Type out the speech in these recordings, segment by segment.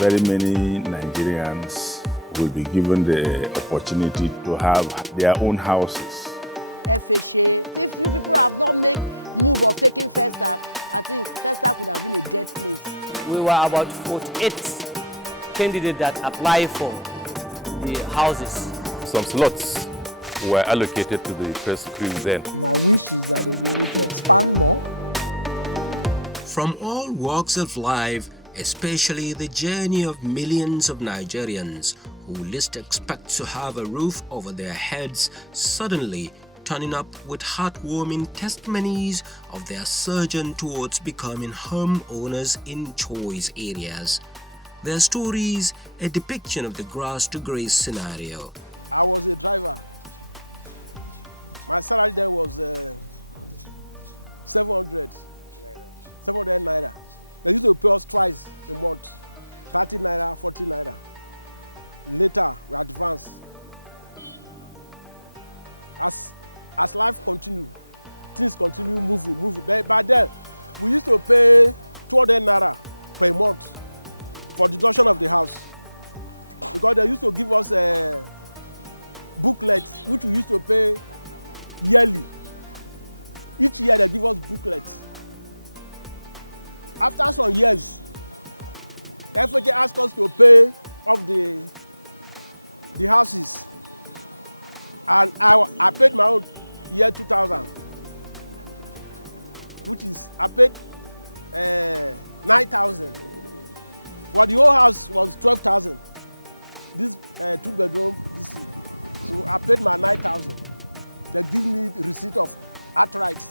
very many Nigerians will be given the opportunity to have their own houses. FHA. If you people have not made move of taking First Stack, I think First Stack would have been a dead place. We were about 48 candidates that applied for the houses. Some slots were allocated to the press crew then. My wish is that they be able to expand more. From all walks of life, especially the journey of millions of Nigerians who least expect to have a roof over their heads, suddenly turning up with heartwarming testimonies of their surgeon towards becoming homeowners in choice areas. Their stories, a depiction of the grass to grace scenario. I was a driver. My salary there was 700 naira. They used to pay us twice a month, 30 naira, 40 naira. Later, we advanced. As life continued, things continue moving. But then, we used to pay 200 naira per month for the deduction of the house. Because they used to give us a booklet, which we used to pay yearly. Each year they give us booklets. After some years, the FHA asked us to pay off the houses. And I paid my own year 2000, which is, I paid 9,000. Well, the whole house was 12,000. This 2-bedroom, this thing. So I paid my 9,000. They give me the receipt of outright.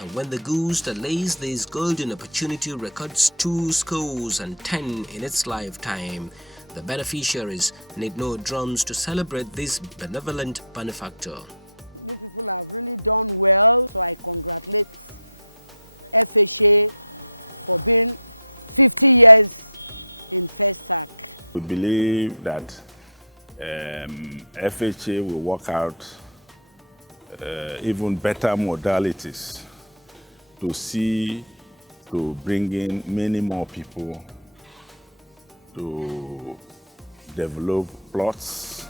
And when the goose that lays this golden opportunity records 2 scores and 10 in its lifetime, the beneficiaries need no drums to celebrate this benevolent benefactor. You people have really done well, so I congratulate FHA for being 50 years in First Stack. We believe that FHA will work out even better modalities to bring in many more people to develop plots.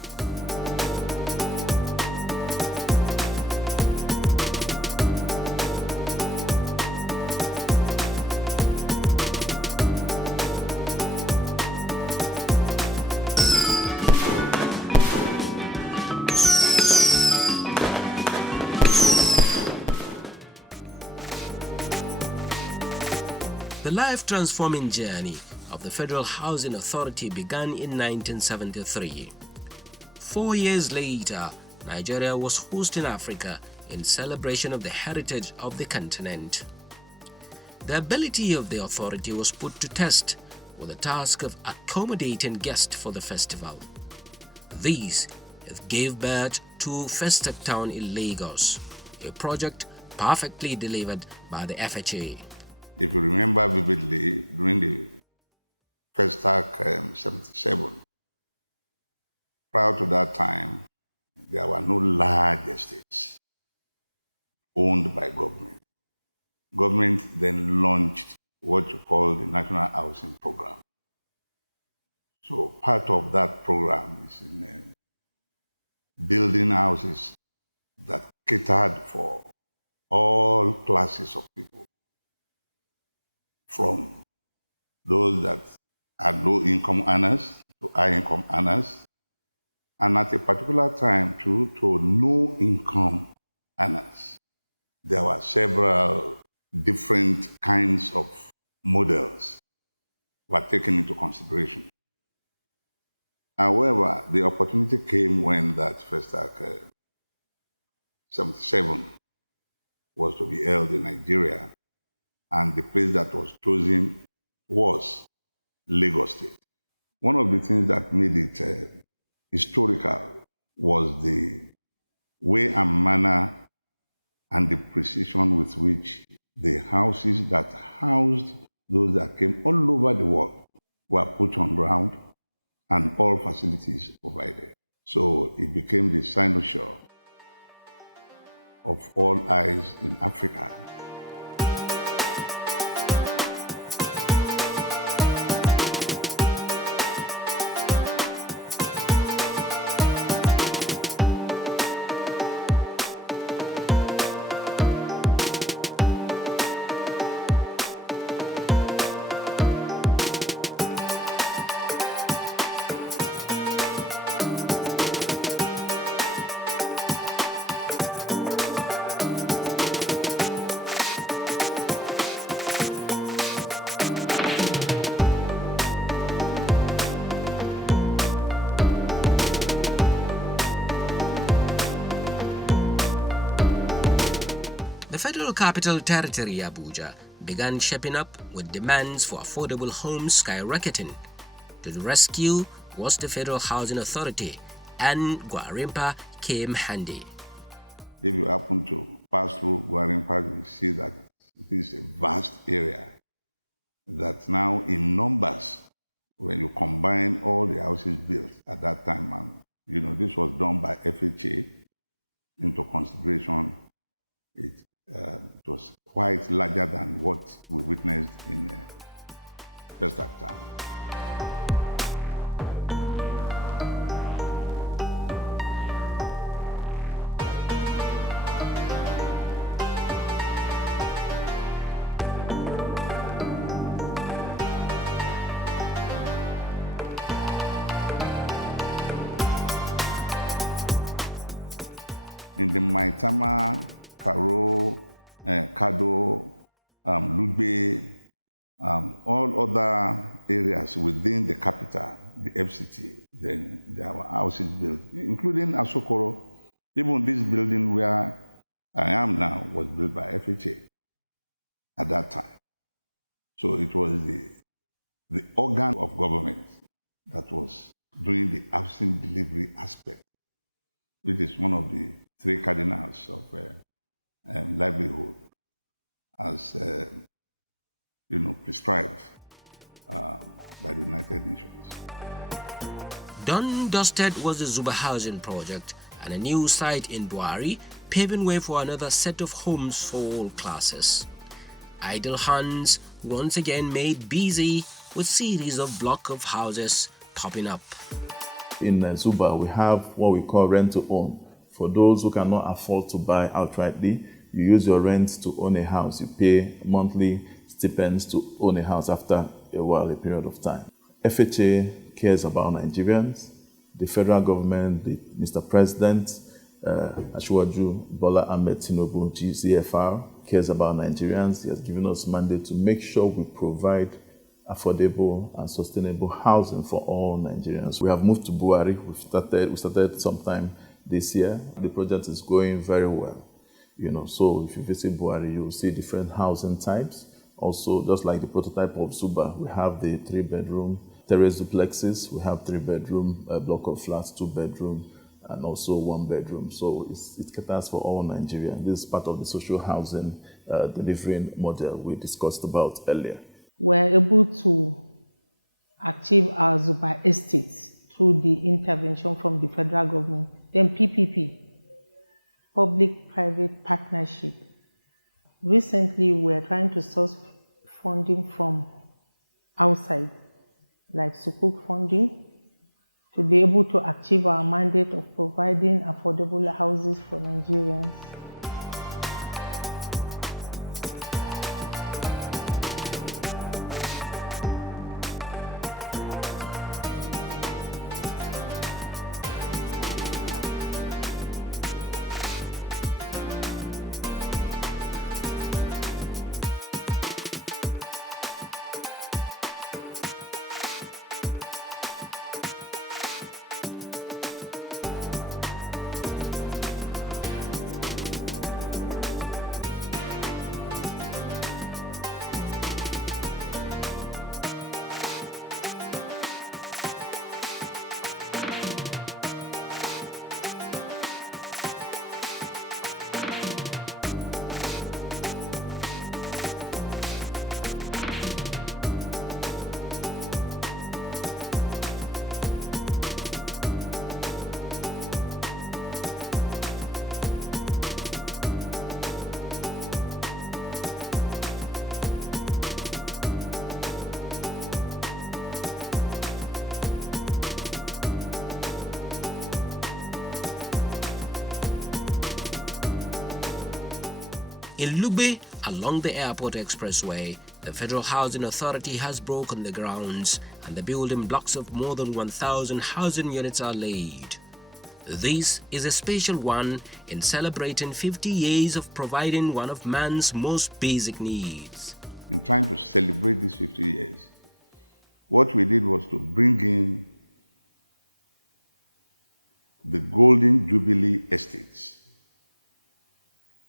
The life-transforming journey of the Federal Housing Authority began in 1973. 4 years later, Nigeria was hosting Africa in celebration of the heritage of the continent. The ability of the authority was put to test with the task of accommodating guests for the festival. These gave birth to First Stack Town in Lagos, a project perfectly delivered by the FHA. If you remember vividly, during the First Stack 77, prior to that time, there were no large estates owned by government. Government then launched what you call the National Housing Program. So part of that program is in building houses that catered for all classes of people, from those that are low-income earners to high-income earners, and at a particular time to no-income earners. There were several different kinds of models were taken into consideration. However, the opportunity came when that First Stack 77 was to be held in Nigeria, and the place that was chosen was Lagos State. One of the things that made it historical was the way and manner and the precision with which the houses that housed those that came all over the world were put on ground and all facilities provided. So it became the cynosure of all eyes in Africa. Federal Capital Territory, Abuja, began shaping up with demands for affordable homes skyrocketing. To the rescue was the Federal Housing Authority, and Gwarimpa came handy. If you happen to pass through Gwarimpa, you will see that it is a vast area that now in numbers, when you combine all the houses built at that time, and this was done by FHA into consideration, it was quite larger than what we witnessed in Pestac Town. In the Maitama, Karo, Kado, Lugbe, all other areas within the capital, the FCT, then there were houses built, including Asokoro. Even this building where I am now was built by FHA at that time. So it was the organ of government that was doing the housing delivery aspect, which is one of the three cardinals of livelihood, as prescribed by the United Nations. Done dusted was the Zuba housing project, and a new site in Buhari, paving way for another set of homes for all classes. Idle hands once again made busy with series of block of houses popping up. In Zuba, we have what we call rent to own. For those who cannot afford to buy outrightly, you use your rent to own a house. You pay monthly stipends to own a house after a period of time. FHA cares about Nigerians. The federal government, Mr. President, Asiwaju Bola Ahmed Tinubu, GCFR, cares about Nigerians. He has given us mandate to make sure we provide affordable and sustainable housing for all Nigerians. We have moved to Buhari. We started sometime this year. The project is going very well. So if you visit Buhari, you will see different housing types. Also, just like the prototype of Zuba, we have the 3-bedroom terrace duplexes. We have 3-bedroom block of flats, 2-bedroom, and also 1-bedroom. So it caters for all Nigerians. This is part of the social housing delivering model we discussed about earlier. We're able to achieve our Zuba estates through the intervention from the federal government. Then PPP, public-private partnership. Recently, we're trying to source funding from outside, like Sukuk funding, to be able to achieve our mandate of providing affordable houses for Nigerians. In Lugbe, along the Airport Expressway, the Federal Housing Authority has broken the grounds and the building blocks of more than 1,000 housing units are laid. This is a special one in celebrating 50 years of providing one of man's most basic needs. In trying to celebrate these 50 years, what we did was to bring in the Golden Jubilee Estates,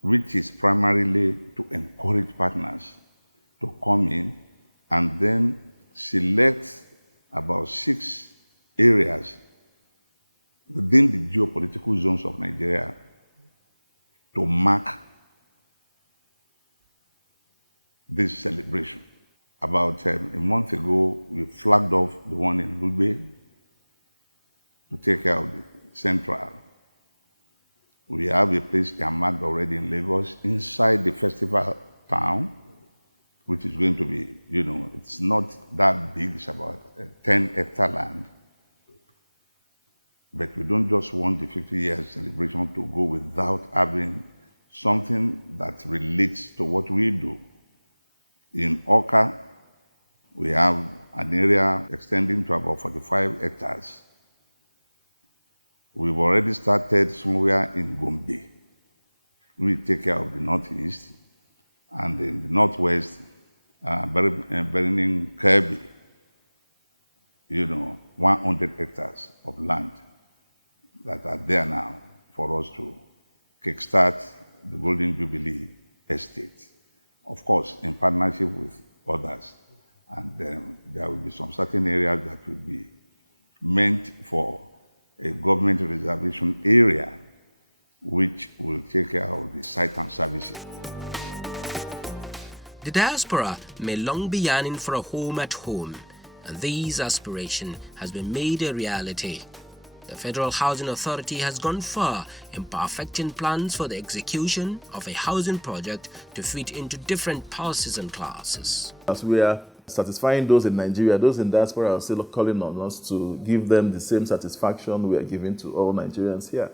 which is primarily to encourage partners to come in and then select about 6 areas within the geopolitical zones of Nigeria to mark this celebration. About a month ago, we flagged off the one in Lugbe to take care of the central. We have a place earmarked already in Lagos inside the festival town, which is going to be, it's not that big, it's about 10-hectare land. But we don't just want the 50 years celebration to go without having something that relates to what we do. In Oka, we have an area extending to about 45 hectares. We've already started somewhere in Gombe. We take care of the northeast, and in the northwest, Benin, Kirby, 100 hectares of land that are there now for us to kickstart the Golden Jubilee Estate. Of course, in partnership with others. And then there will be some certain areas that will be meant for a government reservation area, which will take care of the site and services. The diaspora may long be yearning for a home at home, and this aspiration has been made a reality. The Federal Housing Authority has gone far in perfecting plans for the execution of a housing project to fit into different policies and classes. As we are satisfying those in Nigeria, those in diaspora are still calling on us to give them the same satisfaction we are giving to all Nigerians here.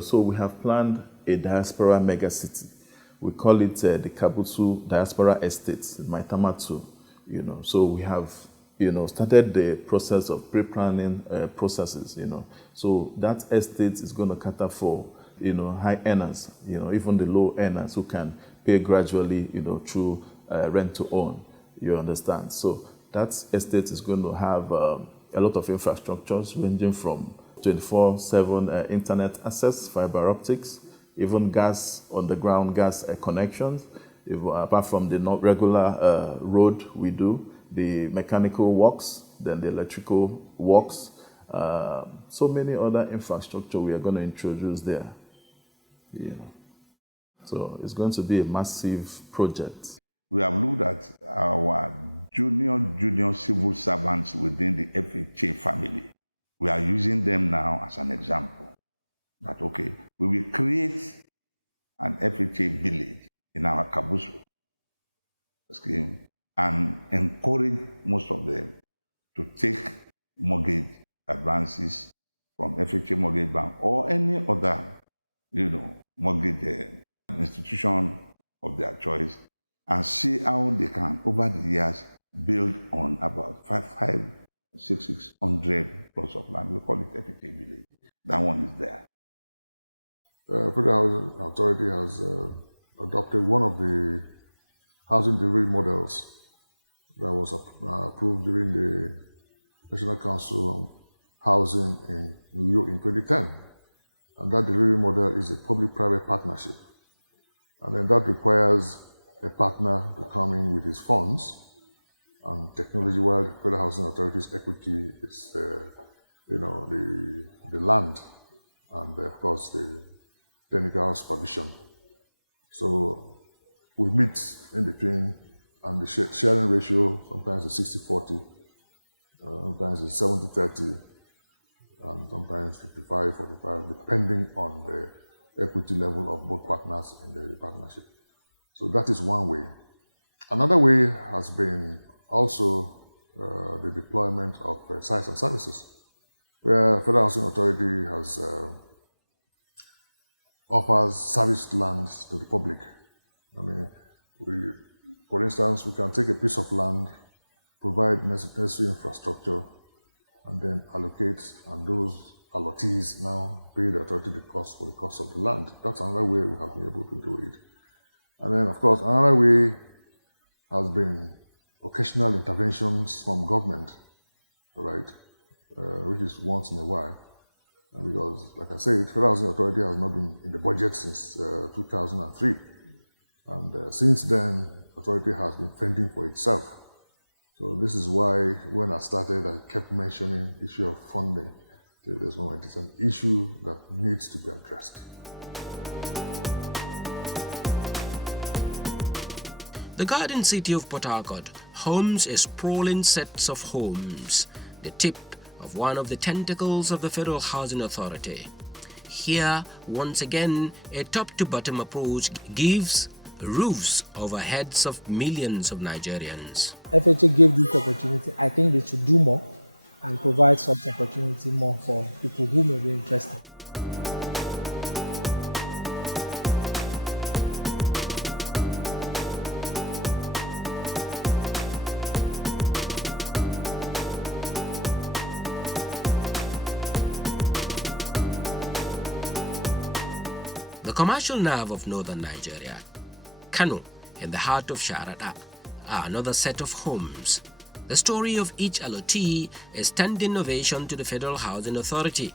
So we have planned a diaspora megacity. We call it the Kabutu Diaspora Estate in Maitama 2. So we have started the process of pre-planning processes, So that estate is going to cater for, high earners, even the low earners who can pay gradually, through rent to own, you understand. So that estate is going to have a lot of infrastructures ranging from 24/7 internet access, fiber optics, even gas, underground gas connections, apart from the regular road we do, the mechanical works, then the electrical works, so many other infrastructure we are going to introduce there. So it's going to be a massive project. We have looked at our junior civil servants within the FHA family. We are using them now as an example. That, okay, we will create an FHA village in our Kabusu scheme and encourage most of them to take mortgage advances from FHA Mortgage Bank or any other, mortgage institution of their choice, and see how they can, over the years, build on about 600 plots of land. We call it FHA village. That one is there. The Federal Housing Authority has adopted one of the housing delivery models that was approved during the National Council on Housing in New York in 2010. And that delivery model is a public-private partnership. And then that requires a partner to come in with his funds and technology, while the Federal Housing Authority's equity is the land and of course the technical supervision. So we meet in between, and the sharing ratio sometimes is 60-40, sometimes it's 70-30, and sometimes 55-45, depending on the equity level of both partners in the partnership. So that is one way. Another way has been also the deployment of sites and services, where Federal Housing Authority has offers serviced lands to the public. I mean, for instance, we can take a piece of land, provide necessary infrastructure, and then allocate, and those allottees now pay the authority the cost for the cost of the land. That's another way we have been able to do it. And then, of course, another way has been occasional interventions from government, right, which is once in a while. Because, like I said, Federal Housing Authority has not been in the budget since 2003. And since then, authority has been fending for itself. So this is why when I started, I kept mentioning the issue of funding. So there's no, it is an issue that needs to be addressed. The garden city of Port Harcourt homes a sprawling set of homes, the tip of one of the tentacles of the Federal Housing Authority. Here, once again, a top-to-bottom approach gives roofs over heads of millions of Nigerians. FHA gave this opportunity. I think they should do more and provide such opportunity more for people who may be interested. The commercial nerve of northern Nigeria, Kano, in the heart of Sharada, are another set of homes. The story of each allotee is standing ovation to the Federal Housing Authority.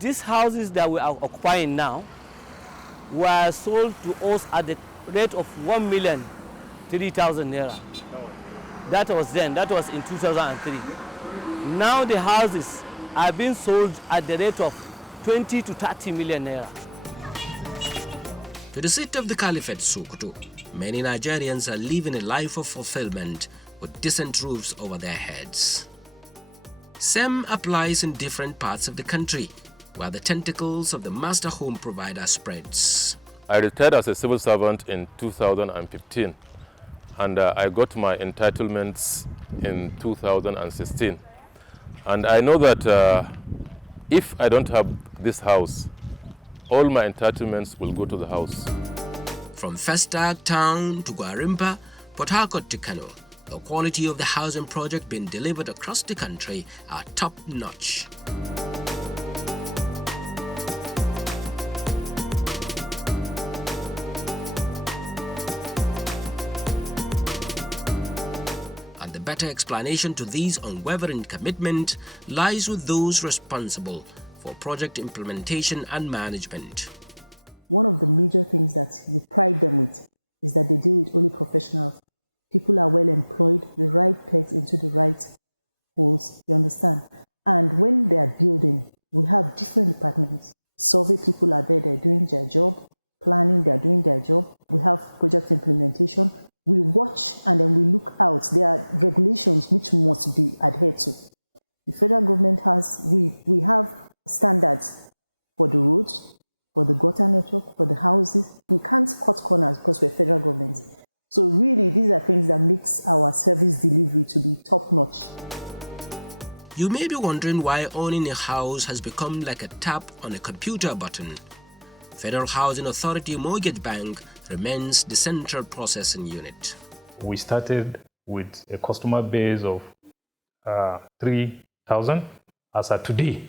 These houses that we are occupying now were sold to us at the rate of 1,003,000 naira. That was then, that was in 2003. Now the houses are being sold at the rate of 20 to 30 million naira. To the seat of the Caliphate, Sokoto, many Nigerians are living a life of fulfillment with decent roofs over their heads. Same applies in different parts of the country, where the tentacles of the master home provider spreads. I retired as a civil servant in 2015, and I got my entitlements in 2016. And I know that if I don't have this house, all my entitlements will go to the house. From Festag town to Gwarimpa, Port Harcourt to Kano, the quality of the housing project being delivered across the country are top-notch. And the better explanation to these unwavering commitment lies with those responsible for project implementation and management. One of the major things that you pride them with is that they deal with only professionals. People are well employed, the right pegs into the right holes, you understand? And when they are building, we have different departments. Survey people are there, they're doing their job. Planning, they're doing their job. We have project implementation. We watch and then we look out. There are regulations which must be adhered to. The federal government has, we have standards for the roads, for the gutter network, for the houses. We can't cut corners because we're federal government. So really, these are things that makes our service delivery to be top-notch. You may be wondering why owning a house has become like a tap on a computer button. Federal Housing Authority Mortgage Bank remains the central processing unit. We started with a customer base of 3,000. As of today,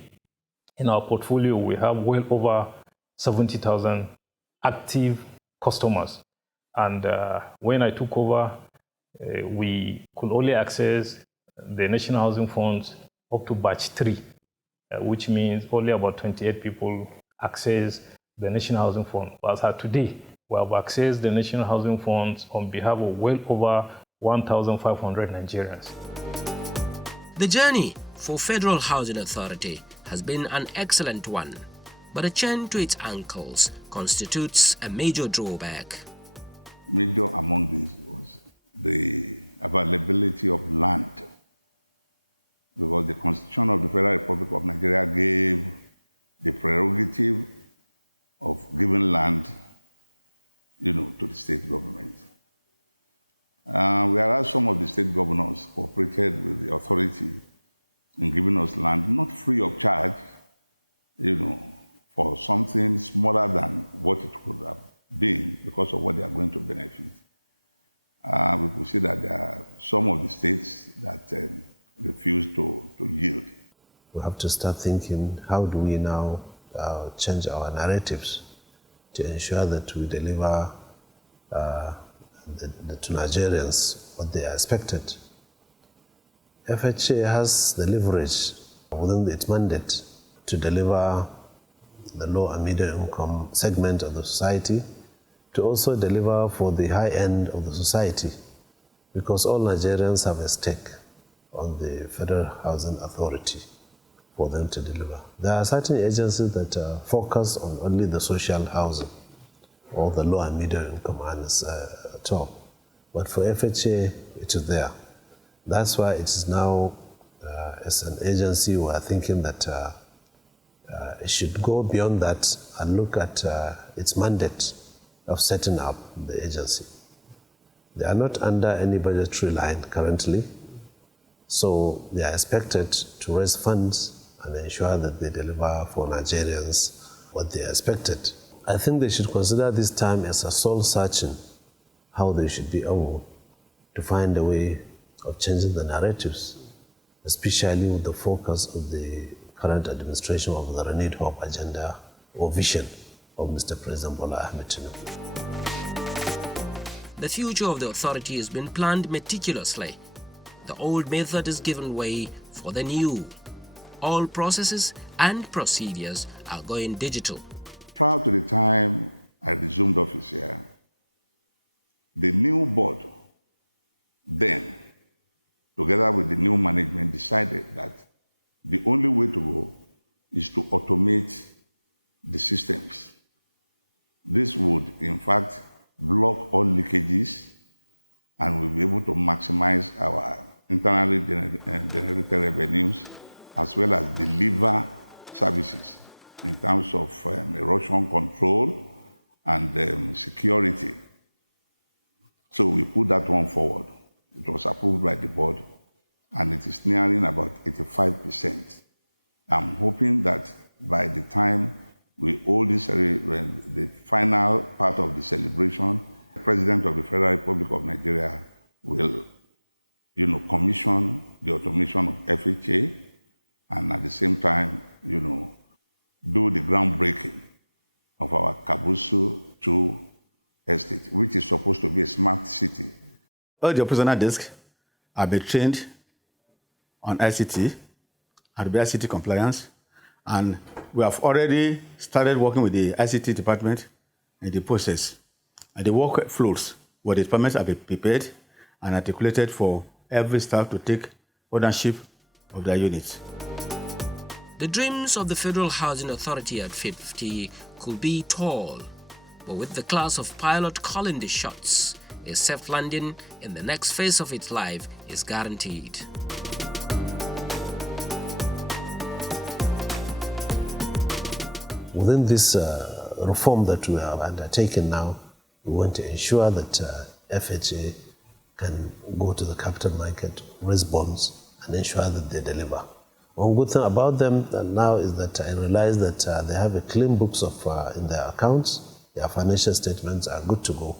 in our portfolio, we have well over 70,000 active customers. And when I took over, we could only access the National Housing Funds up to batch 3, which means only about 28 people access the National Housing Fund. But as of today, we have accessed the National Housing Funds on behalf of well over 1,500 Nigerians. The journey for Federal Housing Authority has been an excellent one, but a chain to its ankles constitutes a major drawback. Major among these was the availability of land, because the Constitution of the Federal Republic of Nigeria gave the prerogative of giving land, to the state government. Whereas some of the state governors cooperated with the authority in giving us land, not free of charge, for something smaller than what it could have been because of what they are going to benefit. We could see that there are some of the states that refuse to yield. We have to start thinking, how do we now change our narratives to ensure that we deliver to Nigerians what they are expected. FHA has the leverage within its mandate to deliver the low and medium income segment of the society, to also deliver for the high end of the society, because all Nigerians have a stake on the Federal Housing Authority for them to deliver. There are certain agencies that focus on only the social housing or the low and medium income earners at all. But for FHA, it is there. That's why it is now, as an agency, we are thinking that it should go beyond that and look at its mandate of setting up the agency. They are not under any budgetary line currently, so they are expected to raise funds and ensure that they deliver for Nigerians what they are expected. I think they should consider this time as a soul-searching, how they should be able to find a way of changing the narratives, especially with the focus of the current administration of the renewed hope agenda or vision of Mr. President Bola Ahmed Tinubu. The future of the authority has been planned meticulously. The old method is given way for the new. All processes and procedures are going digital. Prior to the time I resumed office here, the new board then, together with the new management, decided that the only way to go is to automate the systems. This would, in fact, block all leakages, and we'll be able to maximize our internally generated revenues, as well as deliver services in terms of erosion control and security. So we put that one forward. It was approved by the board, and it is nearing about 85%. I'm hoping that by the time we hold this, the final part of the celebration, the President of the Federal Republic of Nigeria will, commission the automation of FHA, and at the same time, do the groundbreaking of our Kabusu 2 estate, which is supposed to be a smart city. All the operational desks have been trained on ICT and ICT compliance, and we have already started working with the ICT department in the process. And the work flows where the departments have been prepared and articulated for every staff to take ownership of their units. The dreams of the Federal Housing Authority at 50 could be tall, but with the class of pilot calling the shots, a safe landing in the next phase of its life is guaranteed. Within this reform that we have undertaken now, we want to ensure that FHA can go to the capital market, raise bonds, and ensure that they deliver. One good thing about them now is that I realize that they have a clean books in their accounts. Their financial statements are good to go,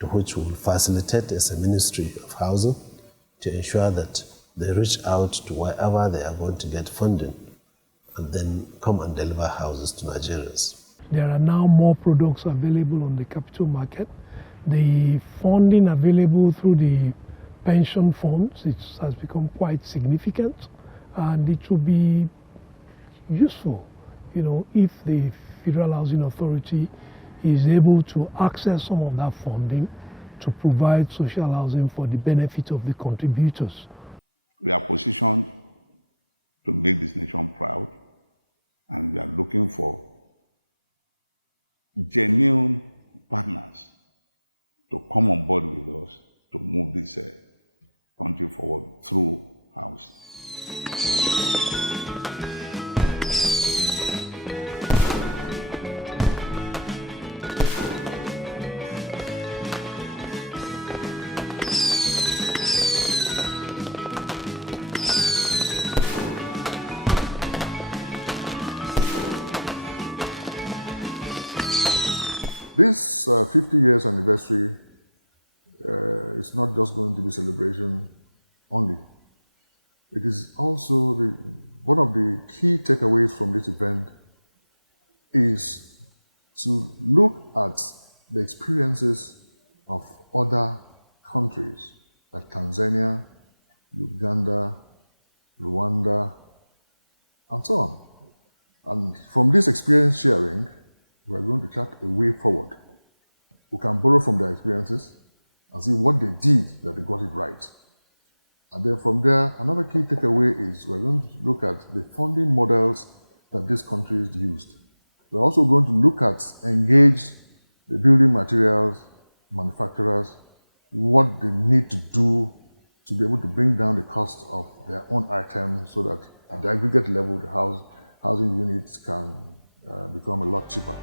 to which we will facilitate as a Ministry of Housing to ensure that they reach out to wherever they are going to get funding and then come and deliver houses to Nigerians. There are now more products available on the capital market. The funding available through the pension funds has become quite significant, and it will be useful, if the Federal Housing Authority is able to access some of that funding to provide social housing for the benefit of the contributors. We are positioned to make this nation proud, and we are looking for genuine partners to come on board with us to move this country forward through housing. This 50 years anniversary is not just going to be celebration only. It is also one of the key takeaways from this event is to look at the experiences of other countries like Tanzania, Uganda, Rwanda, and so on. And from this experience sharing, we're going to chart a way forward. We can borrow from their experiences and see what they did that they got it right. And then from there, another key takeaway is we're going to look at the funding models that these countries used. We're also going to look at engage the building materials manufacturers, what they need to do to be able to bring down the cost of their own items so that at the aggregate level, the housing units can become a lot cheaper.